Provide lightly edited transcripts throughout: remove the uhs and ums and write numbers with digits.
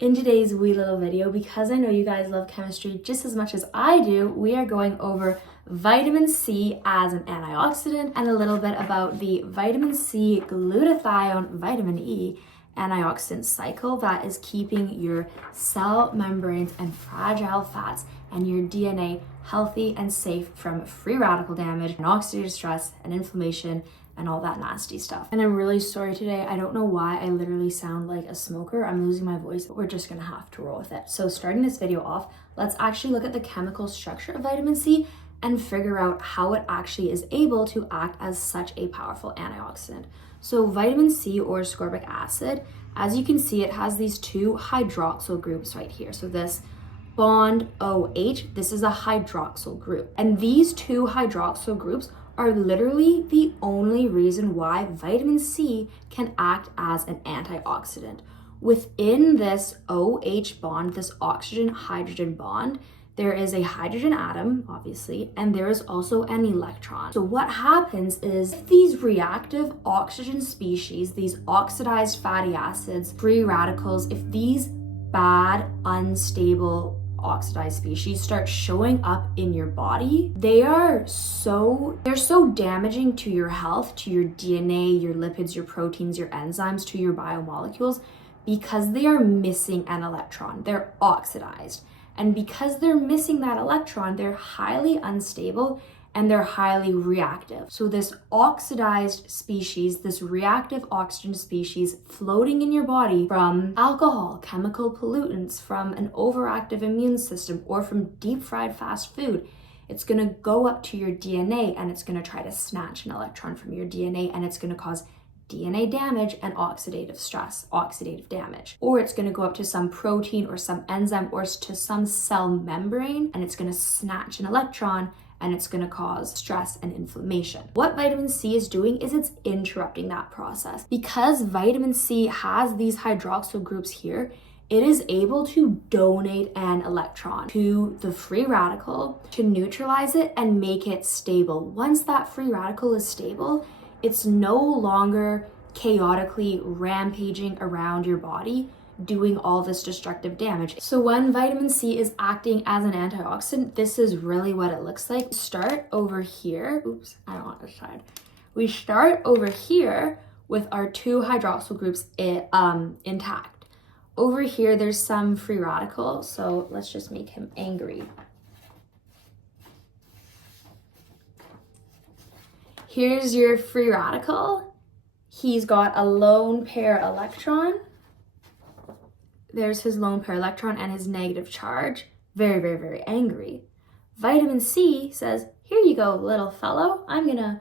In today's wee little video, because I know you guys love chemistry just as much as I do, we are going over vitamin C as an antioxidant and a little bit about the vitamin C glutathione vitamin E antioxidant cycle that is keeping your cell membranes and fragile fats and your DNA healthy and safe from free radical damage and oxidative stress and inflammation and all that nasty stuff. And I'm really sorry today. I don't know why I literally sound like a smoker. I'm losing my voice, but we're just gonna have to roll with it. So starting this video off, let's actually look at the chemical structure of vitamin C and figure out how it actually is able to act as such a powerful antioxidant. So vitamin C, or ascorbic acid, as you can see, it has these two hydroxyl groups right here. So this bond OH, this is a hydroxyl group. And these two hydroxyl groups are literally the only reason why vitamin C can act as an antioxidant. Within this OH bond, this oxygen-hydrogen bond, there is a hydrogen atom, obviously, and there is also an electron. So what happens is these reactive oxygen species, these oxidized fatty acids, free radicals, if these bad, unstable oxidized species start showing up in your body, they're so damaging to your health, to your DNA, your lipids, your proteins, your enzymes, to your biomolecules, because they are missing an electron. They're oxidized. And because they're missing that electron, they're highly unstable and they're highly reactive. So this oxidized species, this reactive oxygen species floating in your body from alcohol, chemical pollutants, from an overactive immune system, or from deep fried fast food, it's gonna go up to your DNA and it's gonna try to snatch an electron from your DNA, and it's gonna cause DNA damage and oxidative stress, oxidative damage. Or it's gonna go up to some protein or some enzyme or to some cell membrane, and it's gonna snatch an electron and it's gonna cause stress and inflammation. What vitamin C is doing is it's interrupting that process. Because vitamin C has these hydroxyl groups here, it is able to donate an electron to the free radical to neutralize it and make it stable. Once that free radical is stable, it's no longer chaotically rampaging around your body, doing all this destructive damage. So when vitamin C is acting as an antioxidant, this is really what it looks like. Start over here. Oops, I don't want this side. We start over here with our two hydroxyl groups intact. Over here, there's some free radical, so let's just make him angry. Here's your free radical. He's got a lone pair electron. There's his lone pair electron and his negative charge. Very, very, very angry. Vitamin C says, here you go, little fellow. I'm gonna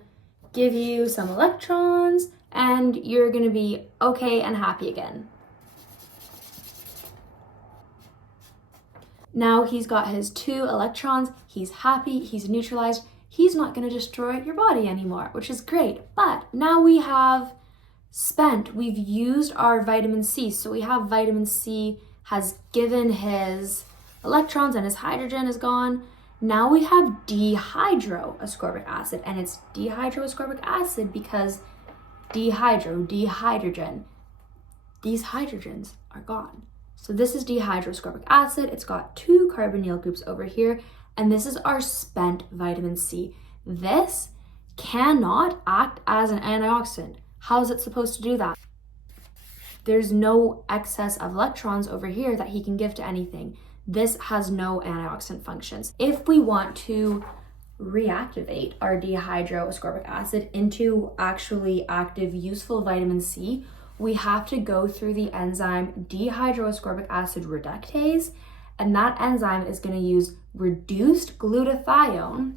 give you some electrons and you're gonna be okay and happy again. Now he's got his two electrons. He's happy, he's neutralized. He's not gonna destroy your body anymore, which is great. But now we've used our vitamin C. So we have vitamin C has given his electrons and his hydrogen is gone. Now we have dehydroascorbic acid, and it's dehydroascorbic acid because dehydrogen, these hydrogens are gone. So this is dehydroascorbic acid. It's got two carbonyl groups over here, and this is our spent vitamin C. This cannot act as an antioxidant. How is it supposed to do that? There's no excess of electrons over here that he can give to anything. This has no antioxidant functions. If we want to reactivate our dehydroascorbic acid into actually active, useful vitamin C, we have to go through the enzyme dehydroascorbic acid reductase, and that enzyme is going to use reduced glutathione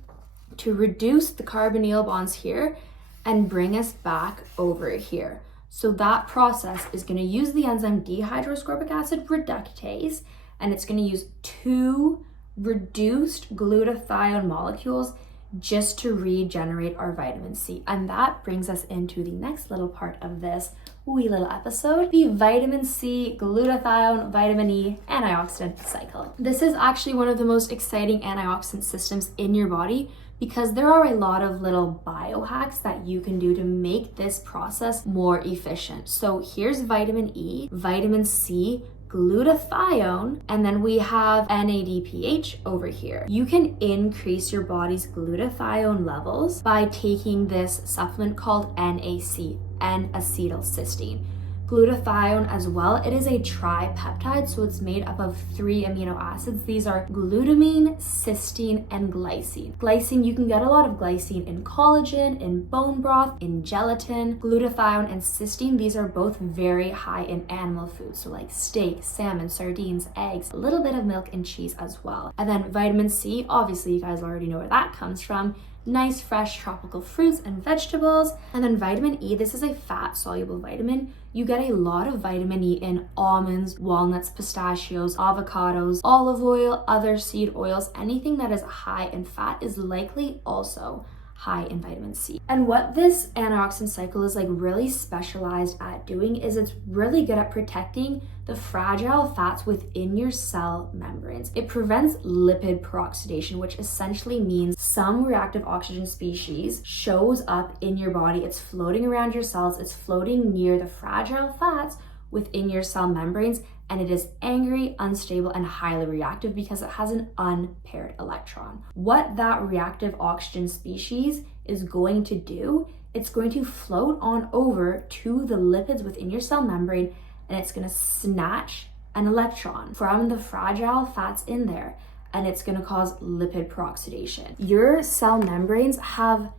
to reduce the carbonyl bonds here and bring us back over here. So that process is going to use the enzyme dehydroascorbic acid reductase, and it's going to use two reduced glutathione molecules just to regenerate our vitamin C. And that brings us into the next little part of this wee little episode, the vitamin C, glutathione, vitamin E, antioxidant cycle. This is actually one of the most exciting antioxidant systems in your body because there are a lot of little biohacks that you can do to make this process more efficient. So here's vitamin E, vitamin C, glutathione, and then we have NADPH over here. You can increase your body's glutathione levels by taking this supplement called N-acetylcysteine. Glutathione as well, it is a tripeptide, so it's made up of 3 amino acids. These are glutamine, cysteine, and glycine. Glycine, you can get a lot of glycine in collagen, in bone broth, in gelatin. Glutathione and cysteine, these are both very high in animal foods, so like steak, salmon, sardines, eggs, a little bit of milk and cheese as well. And then vitamin C, obviously you guys already know where that comes from. Nice fresh tropical fruits and vegetables. And then vitamin E, this is a fat soluble vitamin. You get a lot of vitamin E in almonds, walnuts, pistachios, avocados, olive oil, other seed oils. Anything that is high in fat is likely also high in vitamin C. And what this antioxidant cycle is like really specialized at doing is it's really good at protecting the fragile fats within your cell membranes. It prevents lipid peroxidation, which essentially means some reactive oxygen species shows up in your body. It's floating around your cells. It's floating near the fragile fats within your cell membranes, and it is angry, unstable, and highly reactive because it has an unpaired electron. What that reactive oxygen species is going to do, it's going to float on over to the lipids within your cell membrane, and it's going to snatch an electron from the fragile fats in there, and it's going to cause lipid peroxidation. Your cell membranes have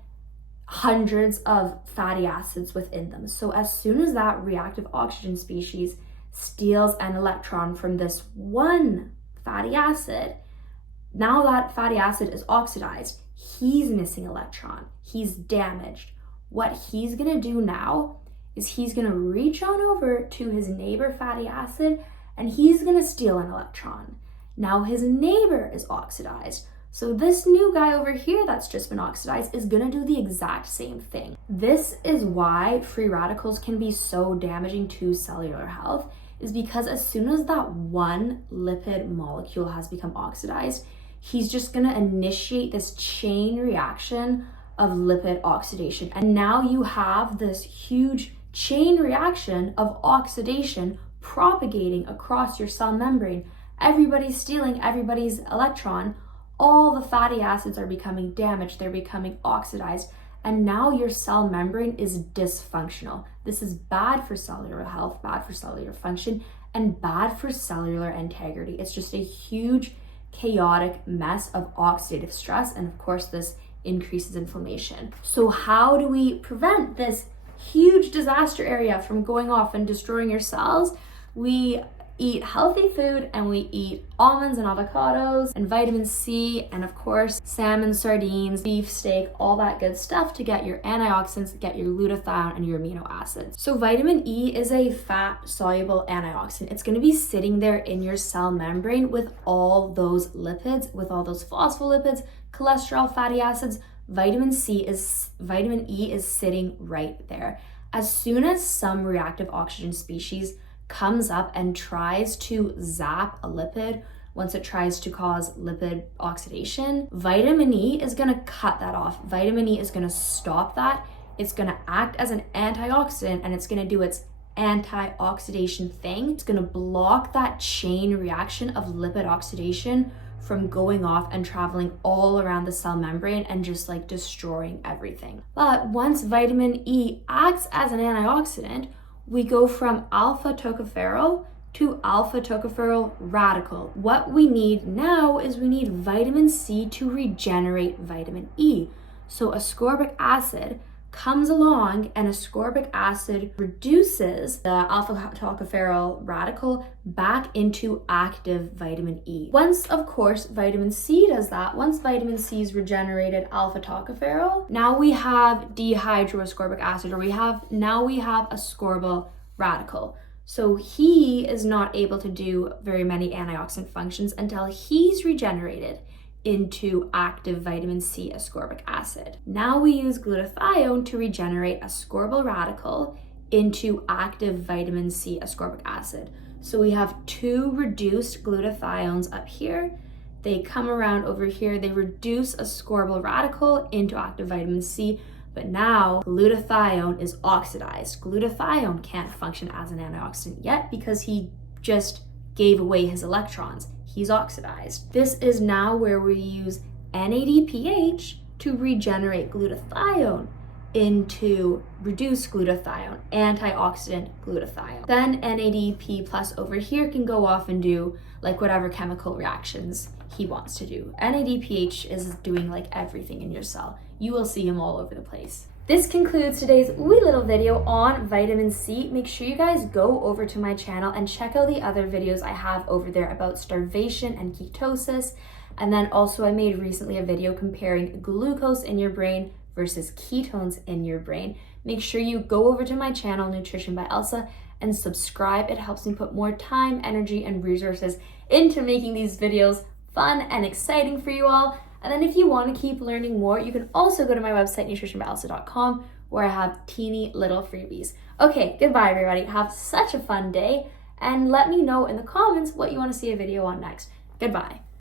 hundreds of fatty acids within them. So as soon as that reactive oxygen species steals an electron from this one fatty acid, now that fatty acid is oxidized. He's missing electron. He's damaged. What he's gonna do now is he's gonna reach on over to his neighbor fatty acid and he's gonna steal an electron. Now his neighbor is oxidized. So this new guy over here that's just been oxidized is gonna do the exact same thing. This is why free radicals can be so damaging to cellular health, is because as soon as that one lipid molecule has become oxidized, he's just gonna initiate this chain reaction of lipid oxidation. And now you have this huge chain reaction of oxidation propagating across your cell membrane. Everybody's stealing everybody's electron. All the fatty acids are becoming damaged, they're becoming oxidized, and now your cell membrane is dysfunctional. This is bad for cellular health, bad for cellular function, and bad for cellular integrity. It's just a huge, chaotic mess of oxidative stress, and of course, this increases inflammation. So how do we prevent this huge disaster area from going off and destroying your cells? We eat healthy food, and we eat almonds and avocados and vitamin C, and of course salmon, sardines, beef, steak, all that good stuff to get your antioxidants, get your glutathione and your amino acids. So vitamin E is a fat soluble antioxidant. It's going to be sitting there in your cell membrane with all those lipids, with all those phospholipids, cholesterol, fatty acids. Vitamin E is sitting right there. As soon as some reactive oxygen species comes up and tries to zap a lipid, once it tries to cause lipid oxidation, vitamin E is going to cut that off. Vitamin E is going to stop that. It's going to act as an antioxidant, and it's going to do its antioxidation thing. It's going to block that chain reaction of lipid oxidation from going off and traveling all around the cell membrane and just like destroying everything. But once vitamin E acts as an antioxidant, we go from alpha tocopherol to alpha tocopherol radical. What we need now is we need vitamin C to regenerate vitamin E. So ascorbic acid comes along, and ascorbic acid reduces the alpha tocopherol radical back into active vitamin E. Once, of course, vitamin C does that, once vitamin C is regenerated alpha tocopherol, now we have dehydroascorbic acid, or we have ascorbyl radical. So he is not able to do very many antioxidant functions until he's regenerated into active vitamin C ascorbic acid. Now we use glutathione to regenerate ascorbyl radical into active vitamin C ascorbic acid. So we have two reduced glutathiones up here. They come around over here, they reduce ascorbyl radical into active vitamin C, but now glutathione is oxidized. Glutathione can't function as an antioxidant yet because he just gave away his electrons. He's oxidized. This is now where we use NADPH to regenerate glutathione into reduced glutathione, antioxidant glutathione. Then NADP plus over here can go off and do like whatever chemical reactions he wants to do. NADPH is doing like everything in your cell. You will see him all over the place. This concludes today's wee little video on vitamin C. Make sure you guys go over to my channel and check out the other videos I have over there about starvation and ketosis. And then also I made recently a video comparing glucose in your brain versus ketones in your brain. Make sure you go over to my channel, Nutrition by Elsa, and subscribe. It helps me put more time, energy, and resources into making these videos fun and exciting for you all. And then if you want to keep learning more, you can also go to my website, nutritionbyelsa.com, where I have teeny little freebies. Okay, goodbye everybody. Have such a fun day, and let me know in the comments what you want to see a video on next. Goodbye.